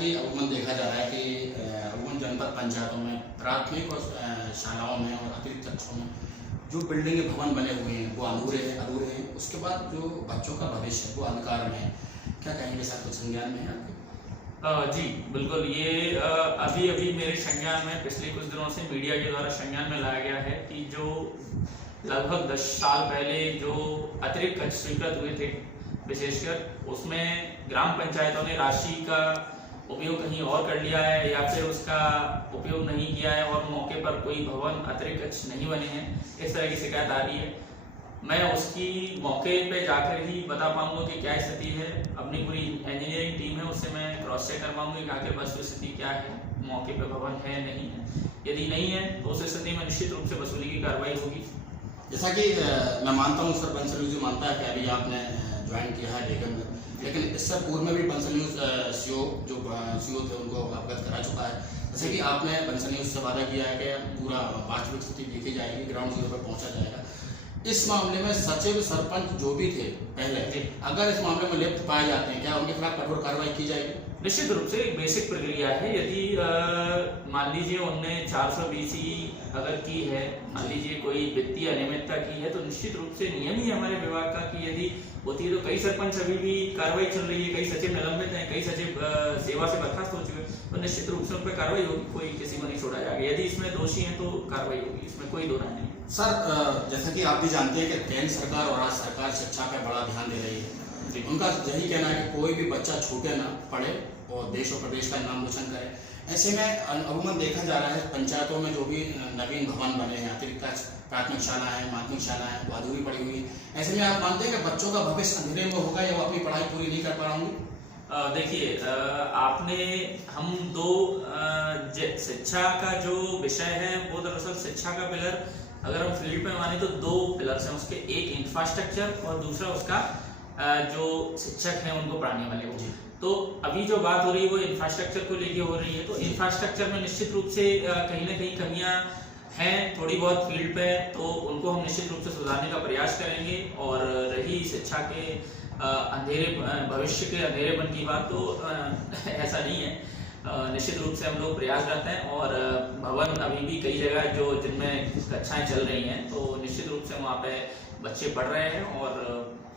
कि अमूमन देखा जा रहा है कि अमूमन जनपद पंचायतों में प्राथमिक और शालाओं में और अतिरिक्त कक्षों में जो बिल्डिंग भवन बने हुए हैं वो अधूरे हैं। उसके बाद जो बच्चों का भविष्य है वो अंधकार में है। क्या कहेंगे सर, कुछ संज्ञान में है आपके? जी बिल्कुल, ये अभी अभी मेरे संज्ञान में पिछले कुछ दिनों से मीडिया के द्वारा संज्ञान में लाया गया है कि जो लगभग 10 साल पहले जो अतिरिक्त कक्ष स्वीकृत हुए थे, विशेषकर उसमें ग्राम पंचायतों ने राशि का उपयोग कहीं और कर लिया है या फिर उसका उपयोग नहीं किया है और मौके पर कोई भवन अतिरिक्त कक्ष नहीं बने हैं, इस तरह की शिकायत आ रही है। मैं उसकी मौके पे जाकर ही बता पाऊंगा कि क्या स्थिति है। अपनी पूरी इंजीनियरिंग टीम है, उससे मैं क्रॉस चेक कर पाऊंगी कि आखिर वस्तु स्थिति क्या है, मौके पे भवन है नहीं है। यदि नहीं है तो उस स्थिति में निश्चित रूप से वसूली की कार्रवाई होगी। जैसा कि मैं मानता हूँ सर, बंसल न्यूज़ मानता है कि अभी आपने ज्वाइन किया है बेगम में, लेकिन इससे पूर्व में भी बंसल न्यूज़ सीओ थे उनको अवगत करा चुका है। जैसे कि आपने बंसल न्यूज़ से वादा किया है कि पूरा वास्तविक स्थिति देखी जाएगी, ग्राउंड जीरो पर पहुंचा जाएगा। इस मामले में सचिव सरपंच जो भी थे पहले, अगर इस मामले में लिप्त पाए जाते हैं, क्या उनके खिलाफ कठोर कार्रवाई की जाएगी? निश्चित रूप से एक बेसिक प्रक्रिया है। यदि मान लीजिए उनने 420 अगर की है, मान लीजिए कोई वित्तीय अनियमितता की है, तो निश्चित रूप से नियम ही हमारे विभाग का कि यदि होती है तो कई सरपंच अभी भी कार्रवाई चल रही है, कई सचिव निलंबित हैं, कई सचिव सेवा से बर्खास्त हो चुके हैं, तो निश्चित रूप से उन पर कार्रवाई होगी, कोई किसी को नहीं छोड़ा जाएगा। यदि इसमें दोषी हैं तो कार्रवाई होगी, इसमें कोई दो राय नहीं। सर जैसा कि आप भी जानते हैं कि केंद्र सरकार और राज्य सरकार शिक्षा पे बड़ा ध्यान दे रही है। उनका यही कहना है कि कोई भी बच्चा छूटे ना, पढ़े और देश और प्रदेश का नाम रोशन करे। ऐसे में अमूमन देखा जा रहा है पंचायतों में जो भी नवीन भवन बने हैं, अतिरिक्त प्राथमिक शाला है, माध्यमिक शाला है, वो अधूरी पड़ी हुई है। ऐसे में आप मानते हैं कि बच्चों का भविष्य अंधेरे में होगा या वो अपनी पढ़ाई पूरी नहीं कर पा होंगे? देखिए, हम दो शिक्षा का जो विषय है वो दरअसल शिक्षा का पिलर अगर हम फील्ड पे माने तो दो पिलर्स हैं उसके, एक इंफ्रास्ट्रक्चर और दूसरा उसका जो शिक्षक हैं उनको पढ़ाने वाले वो। तो अभी जो बात हो रही है वो इंफ्रास्ट्रक्चर को लेके हो रही है। तो इंफ्रास्ट्रक्चर में निश्चित रूप से कहीं ना कहीं कमियां हैं थोड़ी बहुत फील्ड पे, तो उनको हम निश्चित रूप से सुधारने का प्रयास करेंगे। और रही शिक्षा के भविष्य के अंधेरेपन की बात, तो ऐसा नहीं है। निश्चित रूप से हम लोग प्रयासरत हैं और भवन अभी भी कई जगह जो जिनमें कक्षाएं चल रही हैं, तो निश्चित रूप से वहाँ पे बच्चे पढ़ रहे हैं और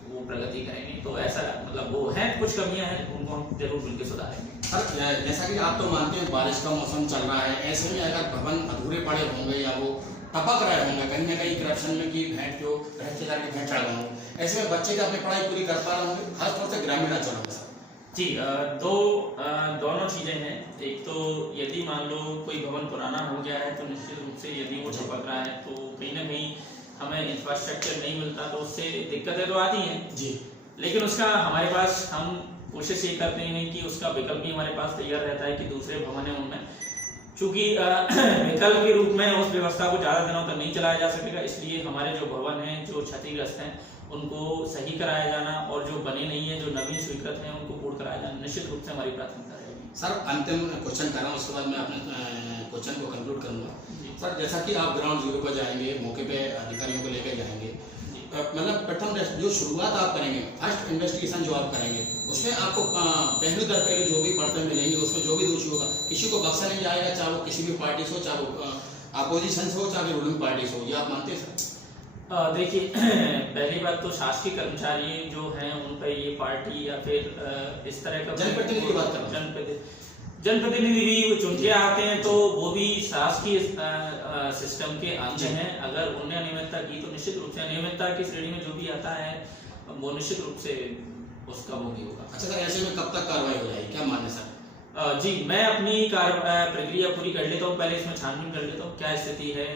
वो प्रगति करेंगे। तो ऐसा मतलब वो है, कुछ कमियां हैं, उनको हम जरूर मिलकर सुधारेंगे। सर जैसा कि आप तो मानते हैं बारिश का मौसम चल रहा है, ऐसे में अगर भवन अधूरे पड़े होंगे या वो टपक रहे होंगे कहीं ना कहीं करप्शन में की भेंट जो भ्रष्टाचार की भेंट चढ़ रहे होंगे, ऐसे में बच्चे का अपनी पढ़ाई पूरी कर पा रहे होंगे, खासतौर से ग्रामीण अंचलों में? जी दोनों चीजें हैं। एक तो यदि मान लो कोई भवन पुराना हो गया है तो निश्चित रूप से यदि वो टपक रहा है तो कहीं ना कहीं हमें इंफ्रास्ट्रक्चर नहीं मिलता, तो उससे दिक्कतें तो आती हैं जी। लेकिन उसका हमारे पास हम कोशिश ये करते हैं कि उसका विकल्प भी हमारे पास तैयार रहता है कि दूसरे भवन है उनमें, चूंकि विकल्प के रूप में उस व्यवस्था को ज्यादा दिनों तक नहीं चलाया जा सकेगा, इसलिए हमारे जो भवन हैं जो क्षतिग्रस्त हैं उनको सही कराया जाना और जो बने नहीं है, जो नवीन स्वीकृत हैं, उनको पूर्ण कराया जाना निश्चित रूप से हमारी प्राथमिकता रहेगी। सर अंतिम क्वेश्चन कर रहा हूँ, उसके बाद मैं अपने क्वेश्चन को कंक्लूड करूँगा। सर जैसा कि आप ग्राउंड जीरो पर जाएंगे, मौके पे अधिकारियों को लेकर जाएंगे, मतलब प्रथम जो शुरुआत आप करेंगे, फर्स्ट इन्वेस्टिगेशन जो आप करेंगे, उसमें आपको पहलू दर पहलू जो भी पढ़ते मिलेंगे, उसमें जो भी दोषी होगा किसी को बख्शा नहीं जाएगा, चाहे वो किसी भी पार्टी से हो, चाहे वो अपोजिशन से हो, चाहे रूलिंग पार्टी से हो। ये आप मानते हैं सर? देखिए, पहली बात तो शासकीय कर्मचारी जो हैं उन पर ये पार्टी या फिर इस तरह का जनप्रतिनिधि की बात कर रहा हूं। जनप्रतिनिधि भी चुन के आते हैं तो वो भी शासकीय सिस्टम के अंग हैं। अगर उन्होंने अनियमितता की तो निश्चित रूप से अनियमितता की श्रेणी में जो भी आता है वो निश्चित रूप से उसका वो भी होगा। अच्छा सर, ऐसे में कब तक कार्रवाई हो जाएगी, क्या माने सर? जी मैं अपनी प्रक्रिया पूरी कर लेता हूँ, पहले इसमें छानबीन कर लेता हूँ क्या स्थिति है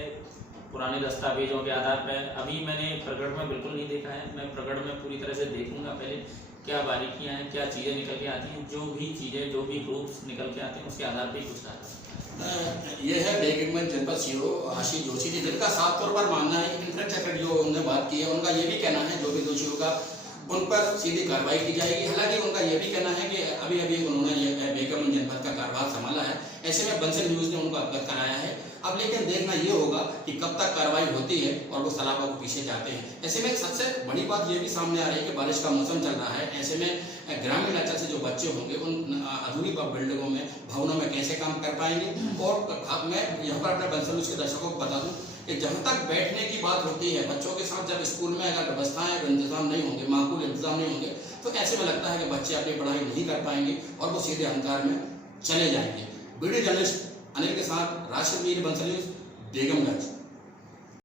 पुराने दस्तावेजों के आधार पर। अभी मैंने प्रकट में बिल्कुल नहीं देखा है, मैं प्रकट में पूरी तरह से देखूंगा पहले क्या बारीकियां हैं, क्या चीजें निकल के आती हैं, जो भी चीजें जो भी ग्रुप्स निकल के आते हैं उसके आधार पर ही कुछ आता ये है बेगमगंज जनपद सीओ आशीष जोशी जी, जिनका साफ तौर पर मानना है कि इंफ्रास्ट्रक्चर जो उन्होंने बात की है, उनका ये भी कहना है जो भी दोषी होगा उन पर सीधी कार्रवाई की जाएगी। हालांकि उनका यह भी कहना है कि अभी अभी उन्होंने बेगमगंज जनपद का कार्यभार संभाला है, ऐसे में बंसल न्यूज ने उनको अवगत कराया है। अब लेकिन देखना ये होगा कि कब तक कार्रवाई होती है और वो सलाखों को पीछे जाते हैं। ऐसे में सबसे बड़ी बात ये भी सामने आ रही है कि बारिश का मौसम चल रहा है, ऐसे में ग्रामीण अंचल से जो बच्चे होंगे उन अधूरी बिल्डिंगों में, भवनों में कैसे काम कर पाएंगे। और मैं यहाँ पर अपने बंसल न्यूज़ के दर्शकों को बता दूँ कि जहाँ तक बैठने की बात होती है बच्चों के साथ, जब स्कूल में अगर व्यवस्थाएं इंतजाम नहीं होंगे, माकूल इंतजाम नहीं होंगे, तो ऐसे में लगता है कि बच्चे अपनी पढ़ाई नहीं कर पाएंगे और वो सीधे अहंकार में चले जाएंगे। वीडियो जर्नलिस्ट अनिल के साथ राशिद मीर, बंसल न्यूज़, बेगमगंज।